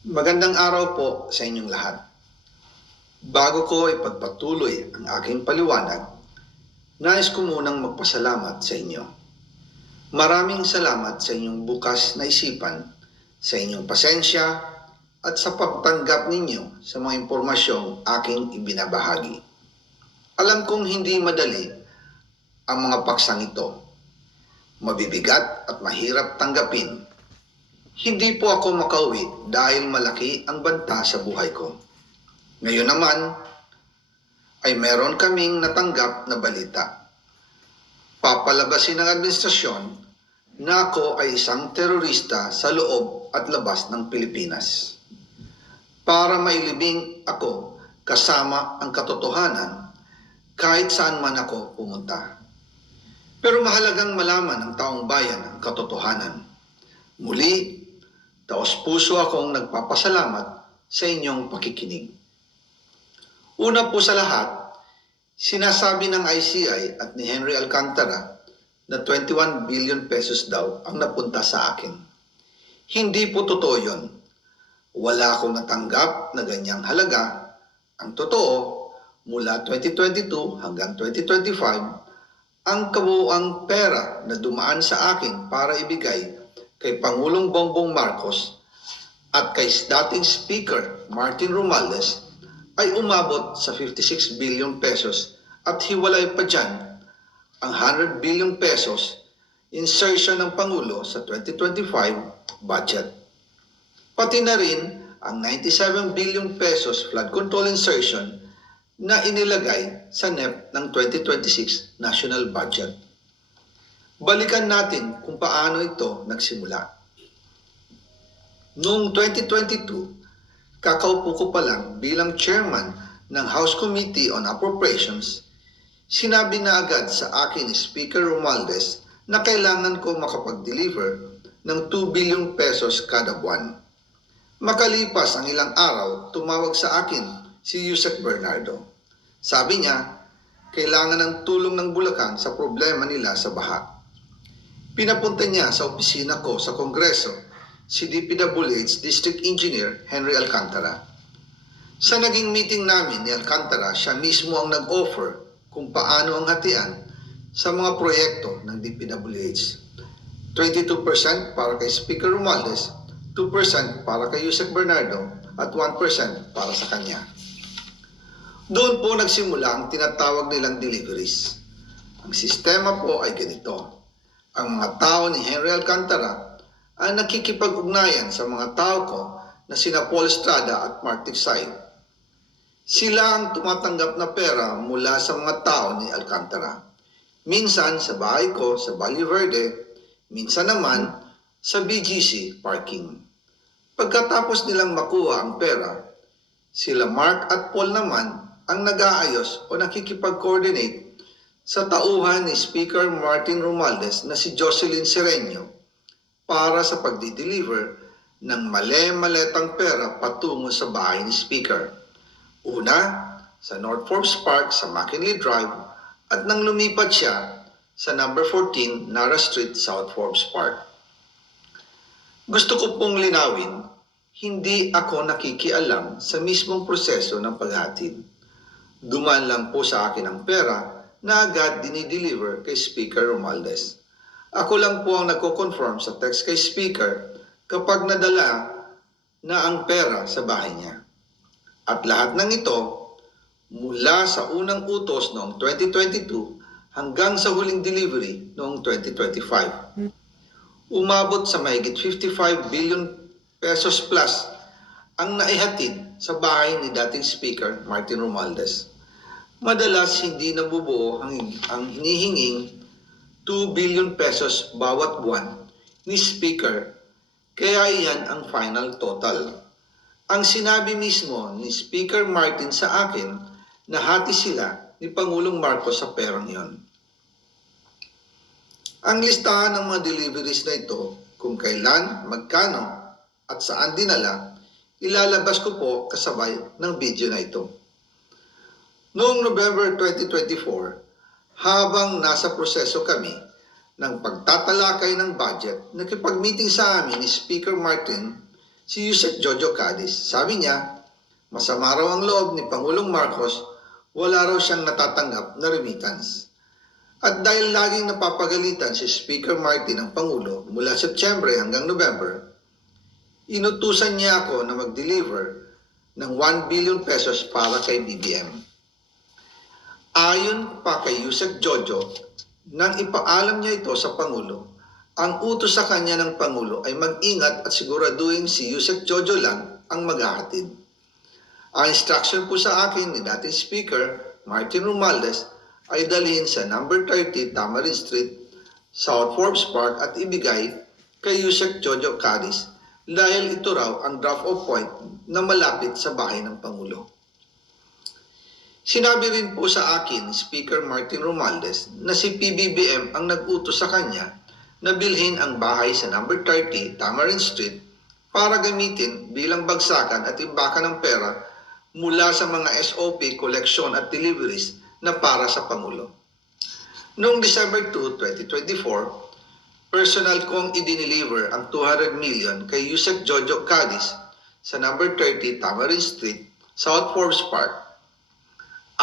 Magandang araw po sa inyong lahat. Bago ko ipagpatuloy ang aking paliwanag, nais ko munang magpasalamat sa inyo. Maraming salamat sa inyong bukas na isipan, sa inyong pasensya, at sa pagtanggap ninyo sa mga impormasyong aking ibinabahagi. Alam kong hindi madali ang mga paksang ito. Mabibigat at mahirap tanggapin. Hindi po ako makauwi dahil malaki ang banta sa buhay ko. Ngayon naman ay meron kaming natanggap na balita. Papalabasin ng administrasyon na ako ay isang terorista sa loob at labas ng Pilipinas. Para mailibing ako kasama ang katotohanan kahit saan man ako pumunta. Pero mahalagang malaman ng taong bayan ang katotohanan. Muli, taos-puso akong nagpapasalamat sa inyong pakikinig. Una po sa lahat, sinasabi ng ICI at ni Henry Alcantara na 21 billion pesos daw ang napunta sa akin. Hindi po totoo yun. Wala akong natanggap na ganyang halaga. Ang totoo, mula 2022 hanggang 2025, ang kabuuang pera na dumaan sa akin para ibigay kay Pangulong Bongbong Marcos at kay dating Speaker Martin Romualdez ay umabot sa 56 billion pesos at hiwalay pa dyan ang 100 billion pesos insertion ng Pangulo sa 2025 budget. Pati na rin ang 97 billion pesos flood control insertion na inilagay sa NEP ng 2026 national budget. Balikan natin kung paano ito nagsimula. Noong 2022, kakaupo ko pa lang bilang chairman ng House Committee on Appropriations, sinabi na agad sa akin ni Speaker Romualdez na kailangan ko makapag-deliver ng 2 billion pesos kada buwan. Makalipas ang ilang araw, tumawag sa akin si Yusek Bernardo. Sabi niya, kailangan ng tulong ng Bulacan sa problema nila sa baha. Pinapunta niya sa opisina ko sa Kongreso si DPWH District Engineer Henry Alcantara. Sa naging meeting namin ni Alcantara, siya mismo ang nag-offer kung paano ang hatian sa mga proyekto ng DPWH. 22% para kay Speaker Romualdez, 2% para kay Yusek Bernardo at 1% para sa kanya. Doon po nagsimula ang tinatawag nilang deliveries. Ang sistema po ay ganito. Ang mga tao ni Henry Alcantara ay nakikipag-ugnayan sa mga tao ko na sina Paul Estrada at Mark Ticsay. Sila ang tumatanggap na pera mula sa mga tao ni Alcantara. Minsan sa bahay ko sa Valle Verde, minsan naman sa BGC parking. Pagkatapos nilang makuha ang pera, sila Mark at Paul naman ang nag-aayos o nakikipag-coordinate sa tauhan ni Speaker Martin Romualdez na si Jocelyn Sereño para sa pagdi-deliver ng male-maletang pera patungo sa bahay ni Speaker. Una, sa North Forbes Park sa McKinley Drive at nang lumipat siya sa number 14 Nara Street, South Forbes Park. Gusto ko pong linawin, hindi ako nakikialam sa mismong proseso ng paghatid. Dumaan lang po sa akin ang pera na agad dinideliver kay Speaker Romualdez. Ako lang po ang nagko-confirm sa text kay Speaker kapag nadala na ang pera sa bahay niya. At lahat ng ito, mula sa unang utos noong 2022 hanggang sa huling delivery noong 2025. Umabot sa mahigit 55 billion pesos plus ang naihatid sa bahay ni dating Speaker Martin Romualdez. Madalas hindi nabubuo ang hinihinging 2 billion pesos bawat buwan ni Speaker, kaya iyan ang final total. Ang sinabi mismo ni Speaker Martin sa akin na hati sila ni Pangulong Marcos sa perang iyon. Ang listahan ng mga deliveries na ito, kung kailan, magkano, at saan dinala, ilalabas ko po kasabay ng video na ito. Noong November 2024, habang nasa proseso kami ng pagtatalakay ng budget, nakipag-meeting sa amin ni Speaker Martin si Yusek Jojo Cadiz. Sabi niya, masama raw ang loob ni Pangulong Marcos, wala raw siyang natatanggap na remittance. At dahil laging napapagalitan si Speaker Martin ng Pangulo mula Setyembre hanggang November, inutusan niya ako na mag-deliver ng 1 billion pesos para kay BBM. Ayon pa kay Yusek Jojo, nang ipaalam niya ito sa Pangulo, ang utos sa kanya ng Pangulo ay mag-ingat at siguraduhin si Yusek Jojo lang ang maghahatid. Ang instruction po sa akin ni dating Speaker Martin Romualdez ay dalhin sa number 30 Tamarin Street, South Forbes Park at ibigay kay Yusek Jojo Cadiz dahil ito raw ang drop-off point na malapit sa bahay ng Pangulo. Sinabi rin po sa akin ni Speaker Martin Romualdez na si PBBM ang nag-utos sa kanya na bilhin ang bahay sa number 30 Tamarin Street para gamitin bilang bagsakan at imbakan ng pera mula sa mga SOP, koleksyon at deliveries na para sa Pangulo. Noong December 2, 2024, personal kong i-deliver ang 200 million kay Yusek Jojo Cadiz sa number 30 Tamarin Street, South Forbes Park.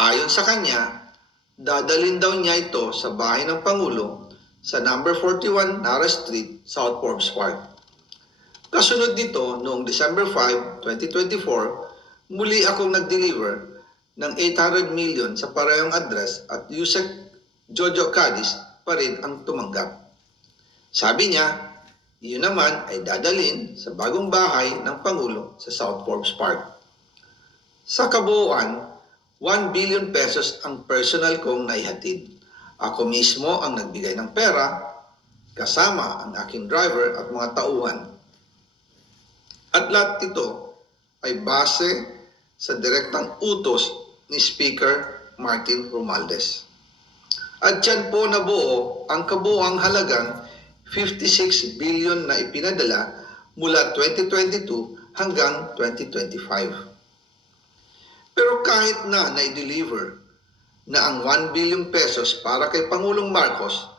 Ayon sa kanya, dadalhin daw niya ito sa bahay ng Pangulo sa number 41 Nara Street, South Forbes Park. Kasunod nito, noong December 5, 2024, muli akong nag-deliver ng 800 million sa parehong address at Yusek Jojo Cadiz pa rin ang tumanggap. Sabi niya, iyon naman ay dadalhin sa bagong bahay ng Pangulo sa South Forbes Park. Sa kabuuan, 1 billion pesos ang personal kong naihatid. Ako mismo ang nagbigay ng pera, kasama ang aking driver at mga tauhan. At lahat ito ay base sa direktang utos ni Speaker Martin Romualdez. At dyan po nabuo ang kabuuang halagang 56 billion na ipinadala mula 2022 hanggang 2025. Pero kahit na i-deliver na ang 1 billion pesos para kay Pangulong Marcos,